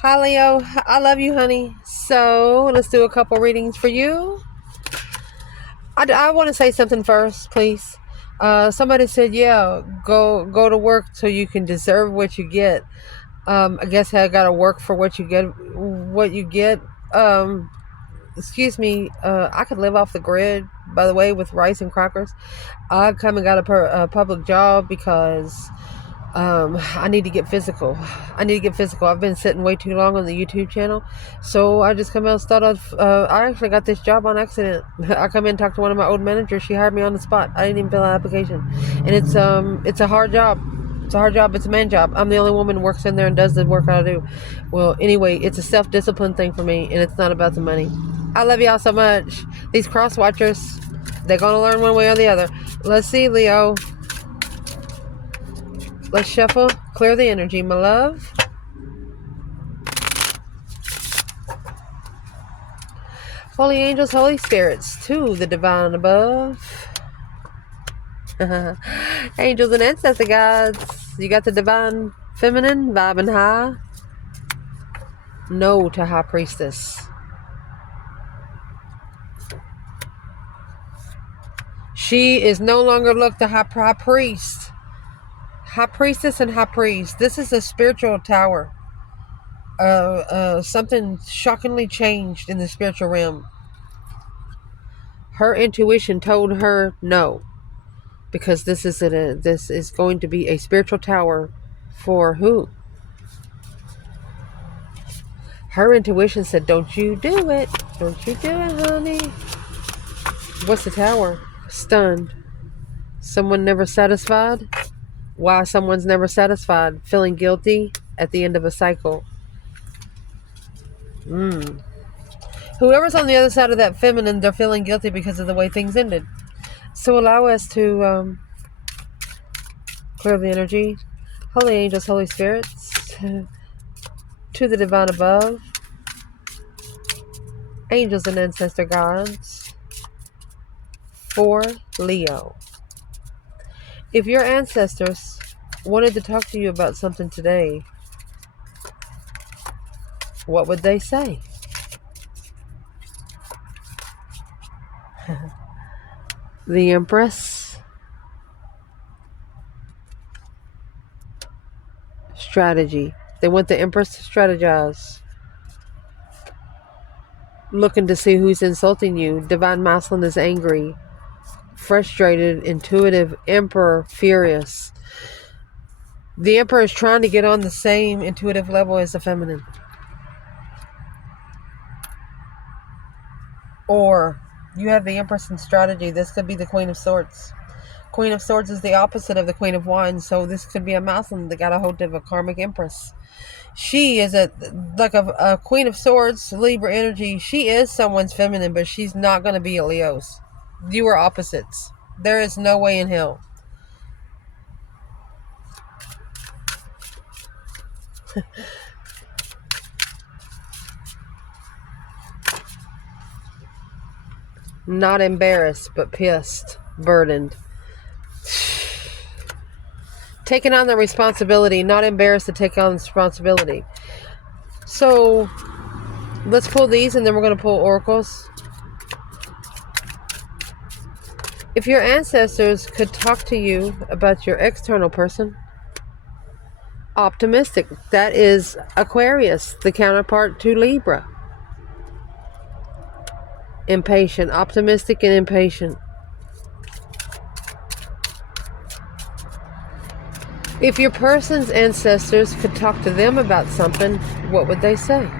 Hi, Leo. I love you, honey. So let's do a couple readings for you. I want to say something first, please. Somebody said, "Yeah, go to work so you can deserve what you get." I guess I gotta work for what you get. What you get. Um, Excuse me. I could live off the grid. By the way, with rice and crackers. I come and got a public job because I need to get physical. I've been sitting way too long on the YouTube channel, so I just come out and started. I actually got this job on accident. I come in and talked to one of my old managers. She hired me on the spot. I didn't even fill out an application, and it's a hard job. It's a hard job. It's a man job. I'm the only woman who works in there and does the work I do. Well, anyway, it's a self-discipline thing for me, and it's not about the money. I love y'all so much. These cross watchers, they're gonna learn one way or the other. Let's see, Leo. Let's shuffle, clear the energy, my love. Holy angels, holy spirits, to the divine above. Angels and ancestor gods. You got the divine feminine vibing high. No to high priestess. She is no longer looked to high priest. High priestess and high priest. This is a spiritual tower. Something shockingly changed in the spiritual realm. Her intuition told her no, because this is going to be a spiritual tower for who? Her intuition said, "Don't you do it? Don't you do it, honey." What's the tower? Stunned. Someone never satisfied. Why someone's never satisfied? Feeling guilty at the end of a cycle. Whoever's on the other side of that feminine, they're feeling guilty because of the way things ended. So allow us to clear the energy. Holy angels, holy spirits, to the divine above. Angels and ancestor gods. For Leo. If your ancestors wanted to talk to you about something today, what would they say? The Empress. Strategy. They want the Empress to strategize. Looking to see who's insulting you. Divine Masculine is angry. Frustrated, intuitive, Emperor, furious. The Emperor is trying to get on the same intuitive level as the feminine. Or you have the Empress in strategy. This could be the Queen of Swords. Queen of Swords is the opposite of the Queen of Wands, so this could be a masculine that got a hold of a karmic Empress. She is a Queen of Swords, Libra energy. She is someone's feminine, but she's not going to be a Leo's. You are opposites. There is no way in hell. Not embarrassed, but pissed, burdened. Taking on the responsibility, not embarrassed to take on the responsibility. So let's pull these and then we're going to pull oracles. If your ancestors could talk to you about your external person, optimistic. That is Aquarius, the counterpart to Libra. Impatient, optimistic and impatient. If your person's ancestors could talk to them about something, what would they say?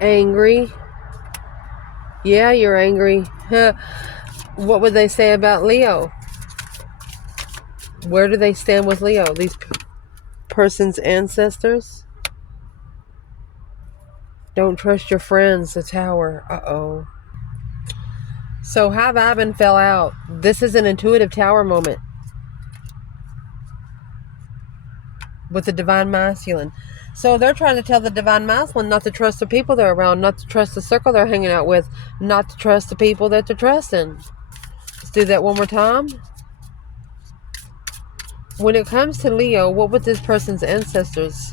Angry. Yeah, you're angry. What would they say about Leo? Where do they stand with Leo? These person's ancestors? Don't trust your friends, the tower. Uh-oh. So high vibing fell out. This is an intuitive tower moment with the divine masculine. So they're trying to tell the divine masculine not to trust the people they're around, not to trust the circle they're hanging out with, not to trust the people that they're trusting. Let's do that one more time. When it comes to Leo, what would this person's ancestors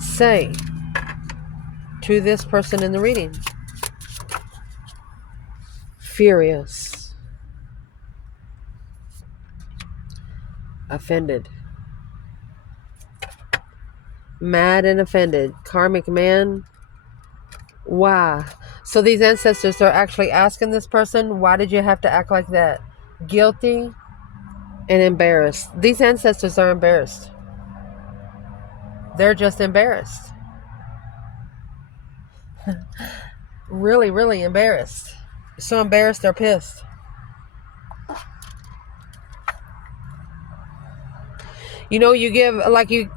say to this person in the reading? Furious. Offended. Mad and offended. Karmic man. Why? So these ancestors are actually asking this person, why did you have to act like that? Guilty and embarrassed. These ancestors are embarrassed. They're just embarrassed. Really, really embarrassed. So embarrassed they're pissed. You know, you give, like, you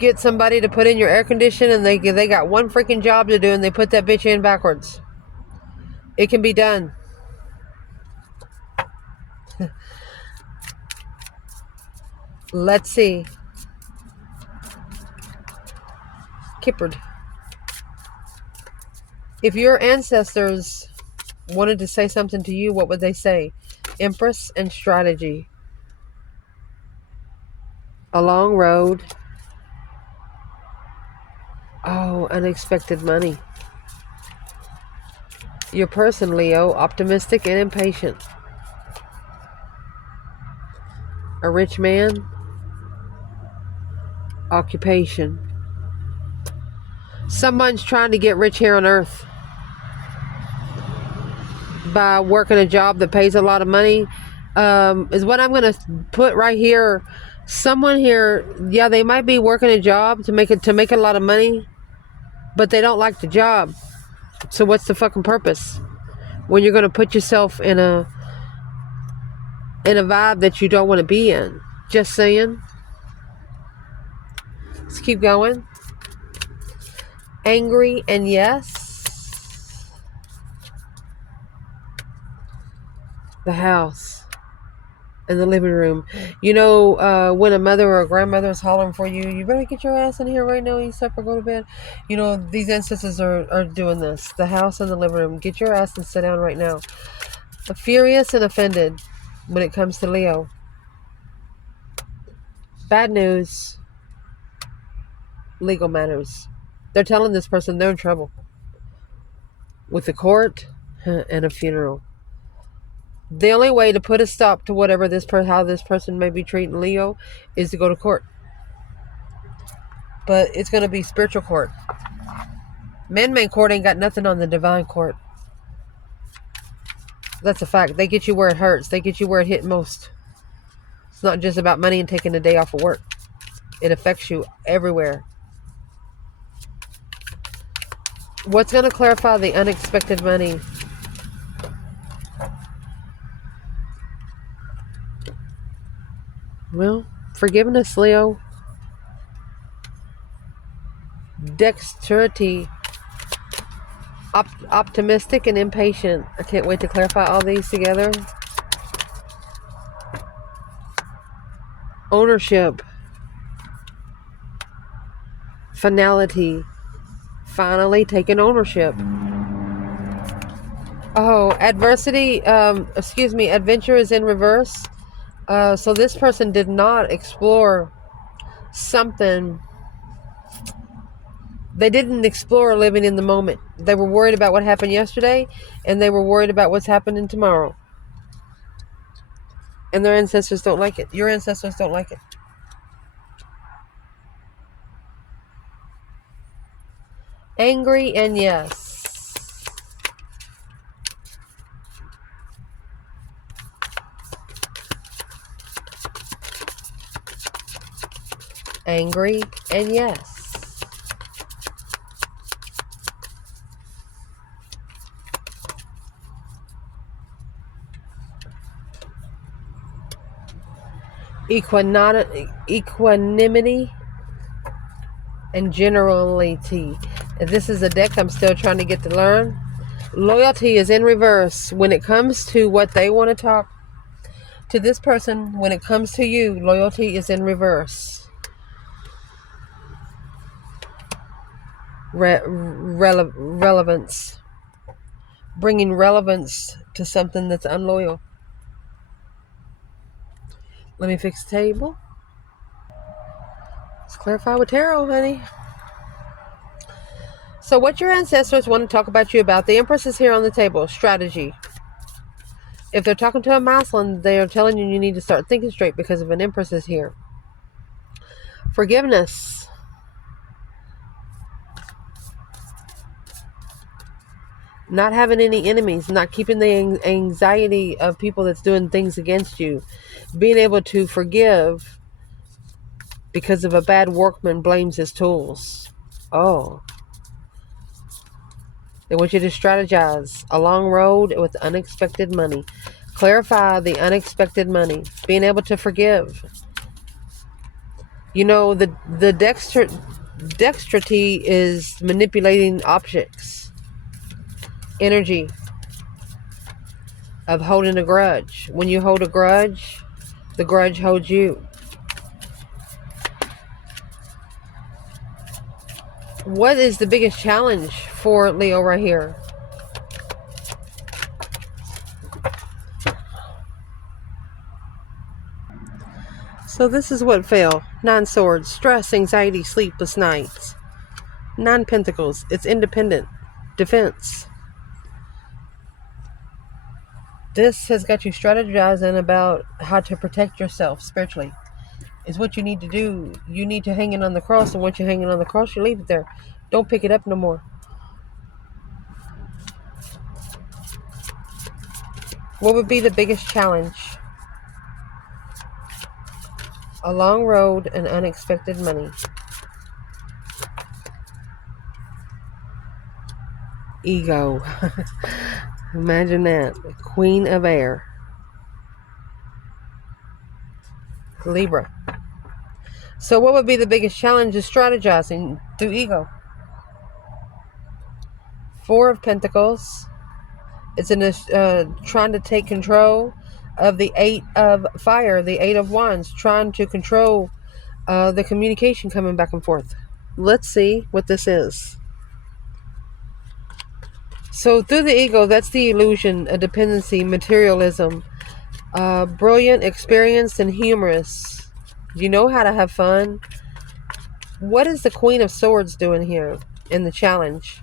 get somebody to put in your air conditioner and they got one freaking job to do and they put that bitch in backwards. It can be done. Let's see. Kippered. If your ancestors wanted to say something to you, what would they say? Empress and strategy. A long road. Oh, unexpected money. Your person, Leo, optimistic and impatient. A rich man. Occupation. Someone's trying to get rich here on earth by working a job that pays a lot of money, is what I'm going to put right here. Someone here, yeah, they might be working a job to make a lot of money, but they don't like the job. So what's the fucking purpose when you're going to put yourself in a vibe that you don't want to be in? Just saying. Let's keep going. Angry and yes. The house and the living room. You know, when a mother or a grandmother is hollering for you, you better get your ass in here right now, you supper, go to bed. You know, these ancestors are doing this. The house and the living room. Get your ass and sit down right now. Furious and offended when it comes to Leo. Bad news. Legal matters. They're telling this person they're in trouble with the court and a funeral. The only way to put a stop to whatever how this person may be treating Leo is to go to court. But it's going to be spiritual court. Man-made court ain't got nothing on the divine court. That's a fact. They get you where it hurts. They get you where it hit most. It's not just about money and taking a day off of work. It affects you everywhere. What's going to clarify the unexpected money? Well, forgiveness, Leo. Dexterity. Optimistic and impatient. I can't wait to clarify all these together. Ownership. Finality. Finally taking ownership. Oh, adversity. Adventure is in reverse. So this person did not explore something. They didn't explore living in the moment. They were worried about what happened yesterday, and they were worried about what's happening tomorrow. And their ancestors don't like it. Your ancestors don't like it. Angry and yes. Angry and yes. Equanimity and generality. This is a deck I'm still trying to get to learn. Loyalty is in reverse. When it comes to what they want to talk to this person, when it comes to you, loyalty is in reverse. Relevance. Bringing relevance to something that's unloyal. Let me fix the table. Let's clarify with tarot, honey. So what your ancestors want to talk about you about. The Empress is here on the table. Strategy. If they're talking to a masculine, they are telling you need to start thinking straight because of an Empress is here. Forgiveness. Not having any enemies. Not keeping the anxiety of people that's doing things against you. Being able to forgive because of a bad workman blames his tools. Oh. They want you to strategize. A long road with unexpected money. Clarify the unexpected money. Being able to forgive. You know, the dexterity is manipulating objects. Energy of holding a grudge. When you hold a grudge, the grudge holds you. What is the biggest challenge for Leo right here? So this is what fell. 9 swords. Stress, anxiety, sleepless nights. 9 pentacles. It's independent. Defense. This has got you strategizing about how to protect yourself spiritually. Is what you need to do. You need to hang it on the cross, and once you're hanging on the cross, you leave it there. Don't pick it up no more. What would be the biggest challenge? A long road and unexpected money. Ego. Imagine that. Queen of Air. Libra. So what would be the biggest challenge is strategizing through ego. 4 of Pentacles. It's in this trying to take control of the 8 of Fire, the 8 of Wands, trying to control the communication coming back and forth. Let's see what this is. So through the ego, that's the illusion, a dependency, materialism, brilliant, experienced, and humorous. You know how to have fun. What is the Queen of Swords doing here in the challenge?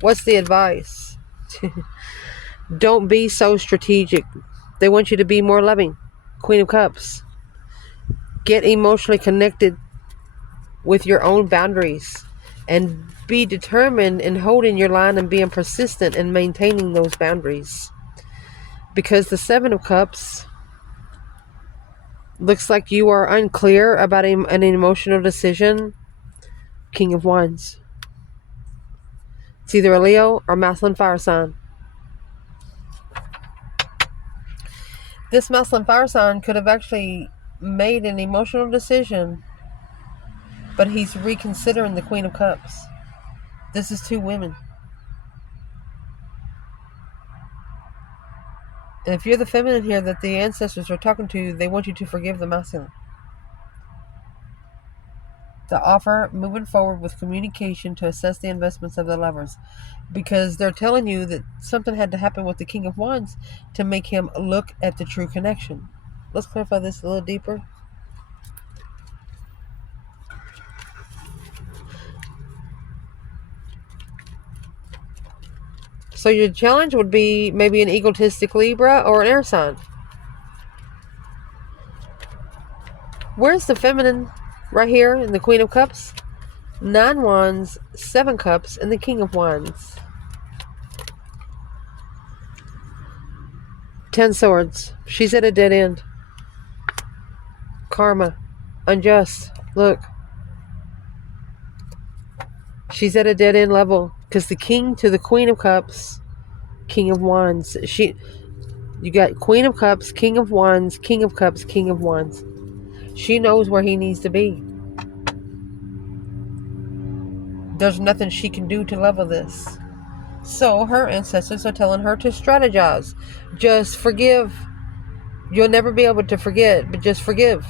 What's the advice? Don't be so strategic. They want you to be more loving. Queen of Cups. Get emotionally connected with your own boundaries and be determined in holding your line and being persistent in maintaining those boundaries. Because the 7 of Cups looks like you are unclear about an emotional decision. King of Wands. It's either a Leo or masculine fire sign. This masculine fire sign could have actually made an emotional decision, but he's reconsidering the Queen of Cups. This is 2 women. And if you're the feminine here that the ancestors are talking to, they want you to forgive the masculine. To offer moving forward with communication to assess the investments of the lovers. Because they're telling you that something had to happen with the King of Wands to make him look at the true connection. Let's clarify this a little deeper. So your challenge would be maybe an egotistic Libra or an air sign. Where's the feminine? Right here in the Queen of Cups. 9 Wands, 7 Cups, and the King of Wands. 10 Swords. She's at a dead end. Karma. Unjust. Look. She's at a dead end level. Because the King to the Queen of Cups, King of Wands. You got Queen of Cups, King of Wands, King of Cups, King of Wands. She knows where he needs to be. There's nothing she can do to level this. So her ancestors are telling her to strategize. Just forgive. You'll never be able to forget, but just forgive.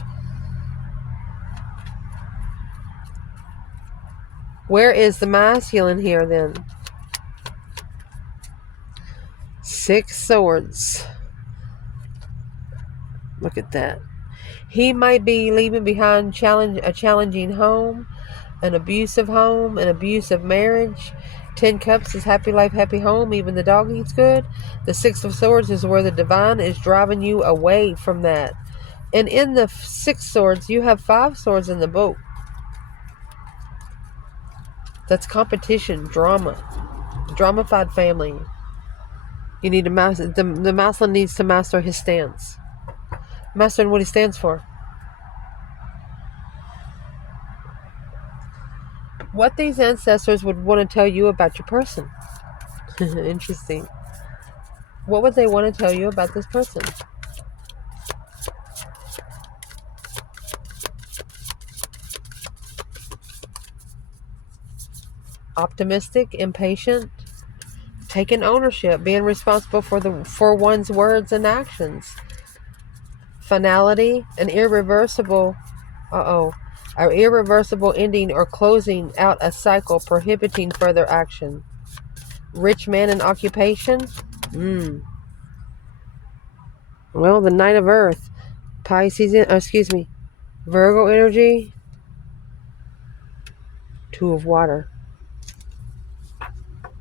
Where is the masculine here then? 6 Swords. Look at that. He might be leaving behind a challenging home, an abusive marriage. 10 Cups is happy life, happy home. Even the dog eats good. The Six of Swords is where the divine is driving you away from that. And in the Six Swords, you have 5 swords in the boat. That's competition, drama, dramified family. You need to master, the masculine needs to master his stance. Mastering what he stands for. What these ancestors would want to tell you about your person. Interesting. What would they want to tell you about this person? Optimistic, impatient, taking ownership, being responsible for one's words and actions. Finality, an irreversible ending or closing out a cycle, prohibiting further action. Rich man in occupation. Well, the Knight of Earth, Virgo energy. Two of Water.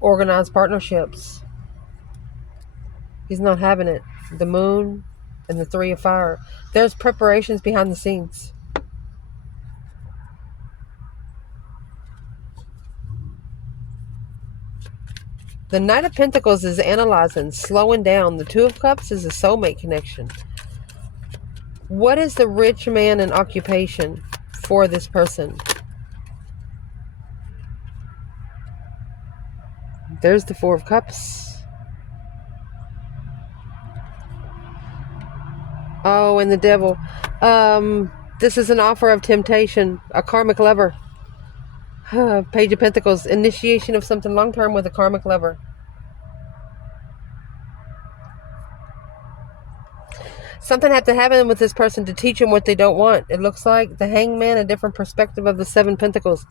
Organized partnerships. He's not having it. The Moon and the Three of Fire. There's preparations behind the scenes. The Knight of Pentacles is analyzing, slowing down. The Two of Cups is a soulmate connection. What is the rich man in occupation for this person? There's the Four of Cups. Oh, and the Devil. This is an offer of temptation, a karmic lover. Page of Pentacles, initiation of something long-term with a karmic lover. Something had to happen with this person to teach them what they don't want. It looks like the Hangman, a different perspective of the Seven Pentacles.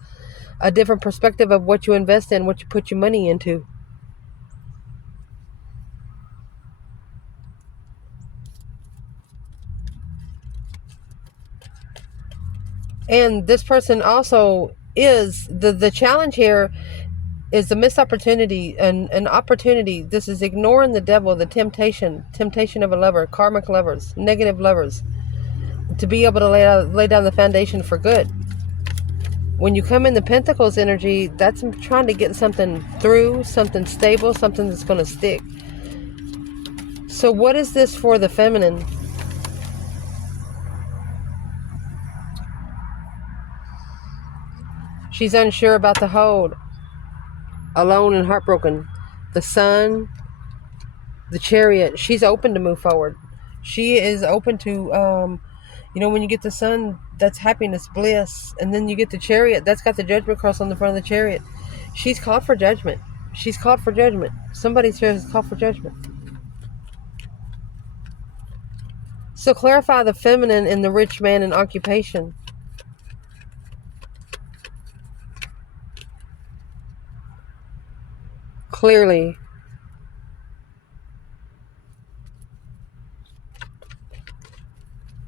A different perspective of what you invest in, what you put your money into. And this person also is, the challenge here is the missed opportunity, an opportunity. This is ignoring the devil, the temptation of a lover, karmic lovers, negative lovers, to be able to lay down the foundation for good. When you come in the Pentacles energy, that's trying to get something through, something stable, something that's going to stick. So what is this for the feminine? She's unsure about the hold. Alone and heartbroken. The Sun, the Chariot. She's open to move forward. She is open to, when you get the Sun, that's happiness, bliss. And then you get the Chariot. That's got the Judgment cross on the front of the Chariot. She's called for judgment. She's called for judgment. Somebody's here is called for judgment. So clarify the feminine in the rich man in occupation. Clearly.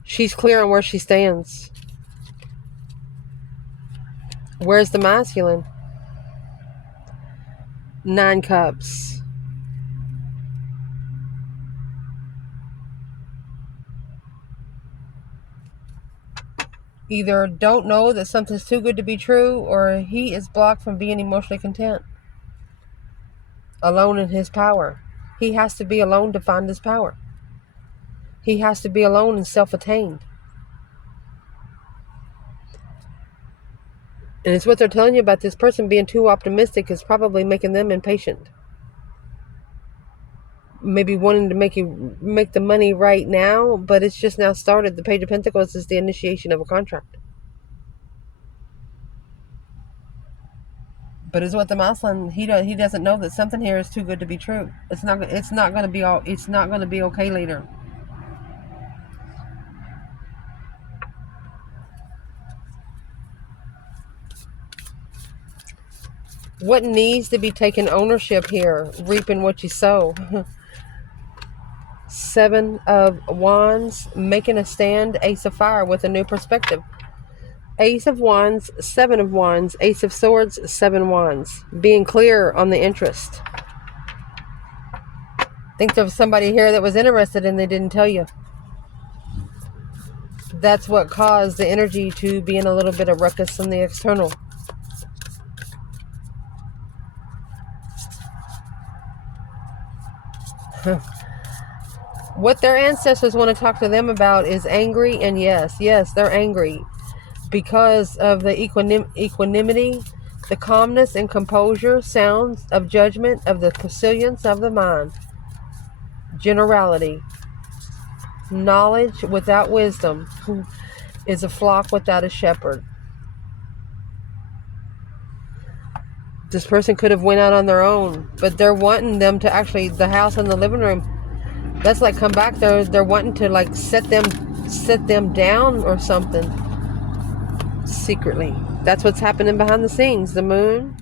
She's clear on where she stands. Where's the masculine? 9 Cups. Either don't know that something's too good to be true, or he is blocked from being emotionally content. Alone in his power. He has to be alone to find his power. He has to be alone and self-attained. And it's what they're telling you about this person being too optimistic is probably making them impatient. Maybe wanting to make the money right now, but it's just now started. The Page of Pentacles is the initiation of a contract. But it's what the masculine, he doesn't know that something here is too good to be true. It's not going to be okay later. What needs to be taken ownership here? Reaping what you sow. Seven of Wands, making a stand. Ace of Fire with a new perspective. Ace of Wands, Seven of Wands, Ace of Swords, Seven Wands. Being clear on the interest. Think there's somebody here that was interested and they didn't tell you. That's what caused the energy to be in a little bit of ruckus in the external. What their ancestors want to talk to them about is angry, and yes, they're angry because of the equanimity, the calmness and composure, sounds of judgment, of the persilience of the mind, generality, knowledge without wisdom is a flock without a shepherd. This person could have went out on their own, but they're wanting them to actually, the house and the living room, that's like come back. They're wanting to like set them down or something secretly. That's what's happening behind the scenes. The moon.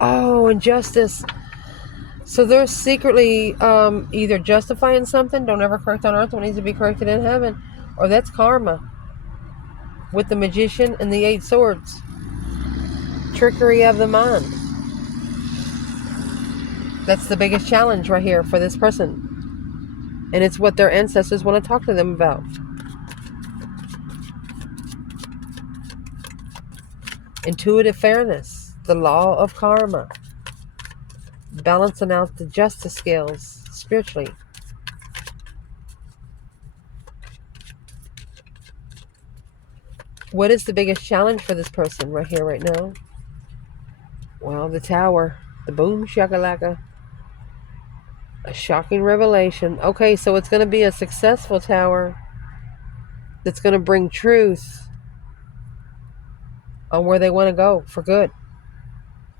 Oh, injustice. So they're secretly either justifying something. Don't ever correct on earth what needs to be corrected in heaven, or that's karma. With the Magician and the Eight Swords, trickery of the mind. That's the biggest challenge right here for this person. And it's what their ancestors want to talk to them about. Intuitive fairness. The law of karma. Balancing out the justice scales spiritually. What is the biggest challenge for this person right here, right now? Well, the Tower. The boom shakalaka. A shocking revelation. Okay, so it's going to be a successful Tower that's going to bring truth on where they want to go for good.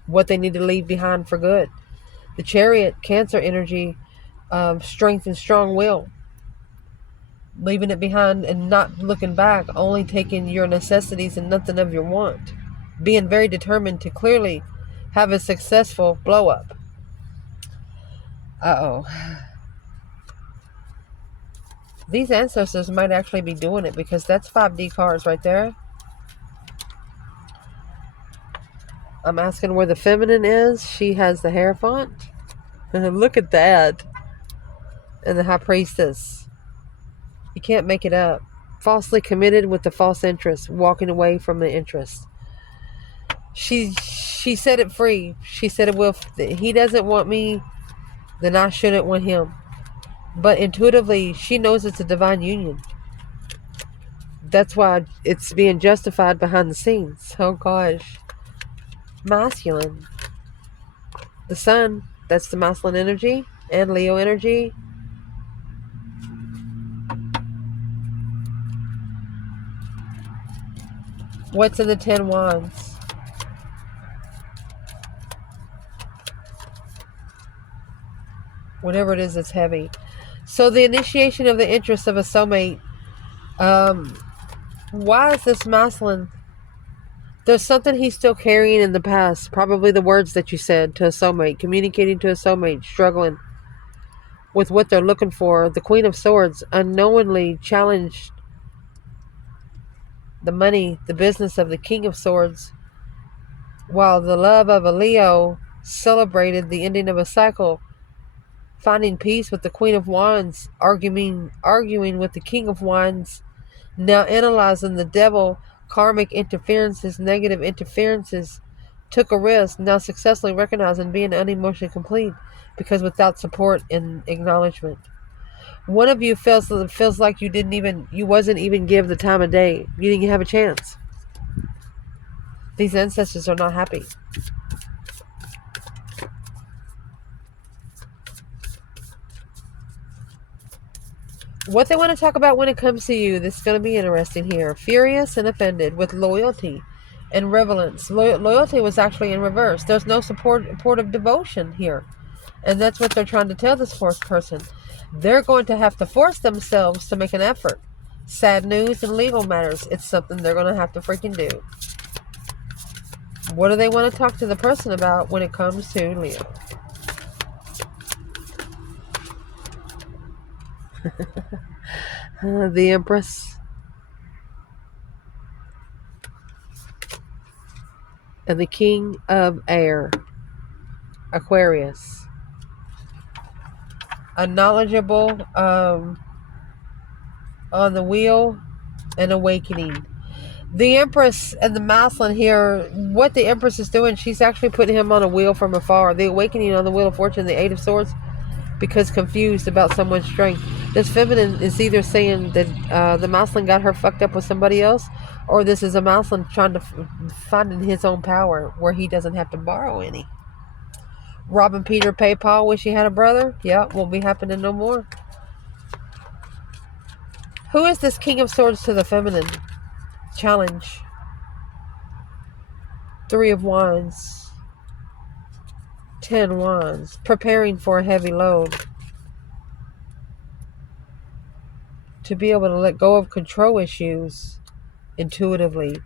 What they need to leave behind for good. The Chariot, Cancer energy, strength and strong will. Leaving it behind and not looking back, only taking your necessities and nothing of your want. Being very determined to clearly have a successful blow up. Uh-oh. These ancestors might actually be doing it because that's 5D cards right there. I'm asking where the feminine is. She has the Hierophant. Look at that. And the High Priestess. You can't make it up. Falsely committed with the false interest. Walking away from the interest. She said it free. She said it will. He doesn't want me, then I shouldn't want him. But intuitively, she knows it's a divine union. That's why it's being justified behind the scenes. Oh gosh. Masculine. The Sun, that's the masculine energy. And Leo energy. What's in the 10 Wands? Whatever it is that's heavy. So the initiation of the interest of a soulmate. Why is this masculine? There's something he's still carrying in the past. Probably the words that you said to a soulmate. Communicating to a soulmate. Struggling with what they're looking for. The Queen of Swords unknowingly challenged the money, the business of the King of Swords, while the love of a Leo celebrated the ending of a cycle. Finding peace with the Queen of Wands, arguing with the King of Wands, now analyzing the devil, karmic interferences, negative interferences, took a risk, now successfully recognizing being unemotionally complete, because without support and acknowledgement. One of you feels like you wasn't even give the time of day. You didn't have a chance. These ancestors are not happy. What they want to talk about when it comes to you, this is going to be interesting here. Furious and offended with loyalty and reverence. Loyalty was actually in reverse. There's no support of devotion here. And that's what they're trying to tell this fourth person. They're going to have to force themselves to make an effort. Sad news and legal matters. It's something they're going to have to freaking do. What do they want to talk to the person about when it comes to Leo? The Empress and the King of Air, Aquarius. A knowledgeable on the wheel and awakening. The Empress and the Maslin here, what the Empress is doing, she's actually putting him on a wheel from afar. The awakening on the Wheel of Fortune, the Eight of Swords, because confused about someone's strength. This feminine is either saying that the Maslin got her fucked up with somebody else, or this is a Maslin trying to find his own power where he doesn't have to borrow any. Robbing Peter, pay Paul, wish he had a brother? Yeah, won't be happening no more. Who is this King of Swords to the feminine? Challenge. Three of Wands. 10 Wands. Preparing for a heavy load. To be able to let go of control issues intuitively.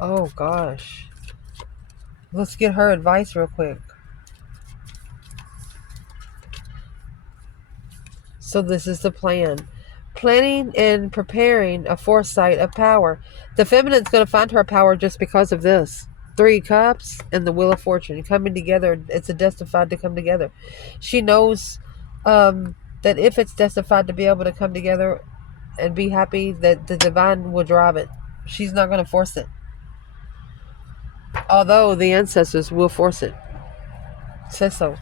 Oh gosh. Let's get her advice real quick. So this is the plan. Planning and preparing a foresight of power. The feminine's going to find her power just because of this. 3 Cups and the Wheel of Fortune coming together. It's a destined to come together. She knows that if it's destined to be able to come together and be happy, that the divine will drive it. She's not going to force it. Although the ancestors will force it. Says so.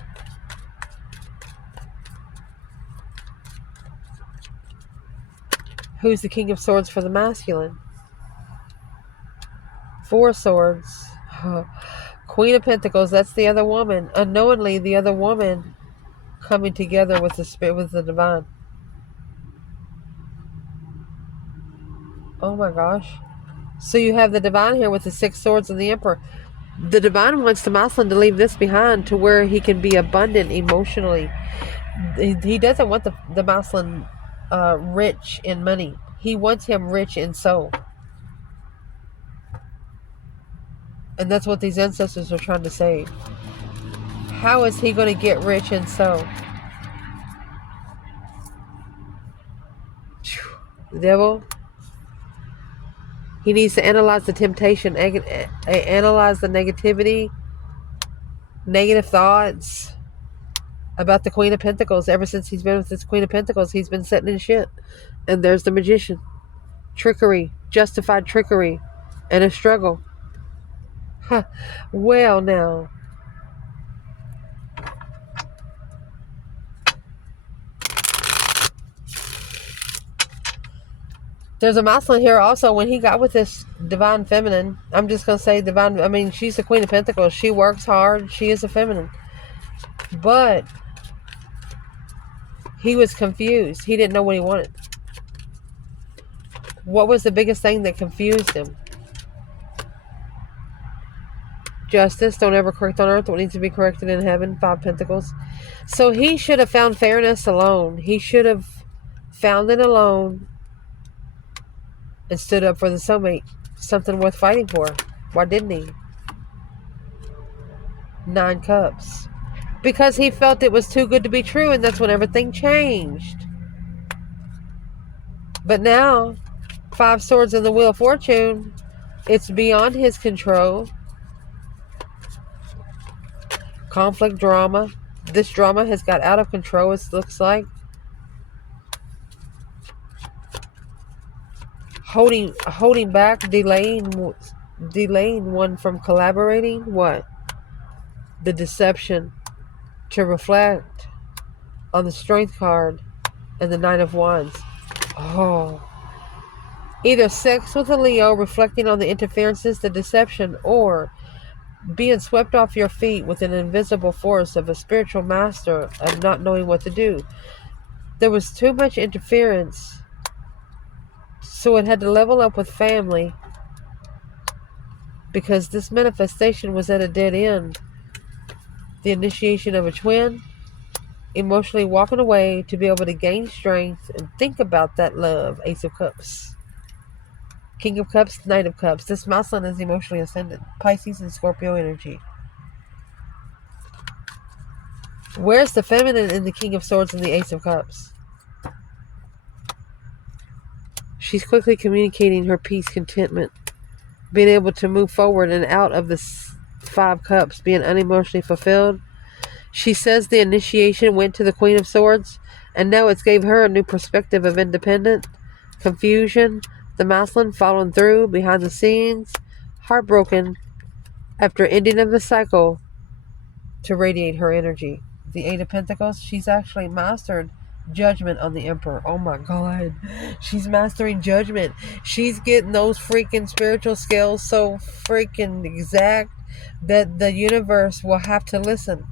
Who's the King of Swords for the masculine? 4 Swords. Queen of Pentacles, that's the other woman. Unknowingly, the other woman coming together with the spirit, with the divine. Oh my gosh. So you have the divine here with the 6 Swords and the Emperor. The divine wants the masculine to leave this behind to where he can be abundant emotionally. He doesn't want the masculine rich in money. He wants him rich in soul. And that's what these ancestors are trying to say. How is he going to get rich in soul? The devil. He needs to analyze the temptation, analyze the negativity, negative thoughts about the Queen of Pentacles. Ever since he's been with this Queen of Pentacles, he's been sitting in shit. And there's the Magician. Trickery, justified trickery, and a struggle. Huh. Well, now. There's a masculine here also when he got with this divine feminine. I'm just going to say divine. I mean, she's the Queen of Pentacles. She works hard. She is a feminine. But he was confused. He didn't know what he wanted. What was the biggest thing that confused him? Justice. Don't ever correct on earth what needs to be corrected in heaven. 5 Pentacles. So he should have found fairness alone. He should have found it alone and stood up for the soulmate. Something worth fighting for. Why didn't he? 9 Cups. Because he felt it was too good to be true, and that's when everything changed. But now, 5 Swords and the Wheel of Fortune, it's beyond his control. Conflict, drama. This drama has got out of control, it looks like. Holding back, delaying one from collaborating. What? The deception. To reflect on the Strength card and the 9 of Wands. Oh. Either sex with a Leo, reflecting on the interferences, the deception, or being swept off your feet with an invisible force of a spiritual master of not knowing what to do. There was too much interference, so it had to level up with family because this manifestation was at a dead end. The initiation of a twin, emotionally walking away to be able to gain strength and think about that love. Ace of Cups. King of Cups, Knight of Cups. This masculine is emotionally ascendant. Pisces and Scorpio energy. Where's the feminine in the King of Swords and the Ace of Cups? She's quickly communicating her peace, contentment, being able to move forward and out of the 5 cups, being unemotionally fulfilled. She says the initiation went to the Queen of Swords, and now it's gave her a new perspective of independent, confusion, the masculine following through, behind the scenes, heartbroken, after ending of the cycle, to radiate her energy. The 8 of Pentacles, she's actually mastered judgment on the Emperor. Oh my God. She's mastering judgment. She's getting those freaking spiritual skills so freaking exact that the universe will have to listen.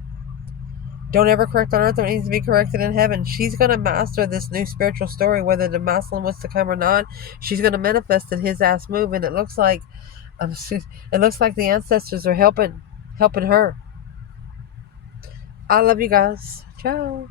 Don't ever correct on earth what needs to be corrected in heaven. She's going to master this new spiritual story, whether the masculine wants to come or not. She's going to manifest in his ass move, and it looks like the ancestors are helping her. I love you guys. Ciao.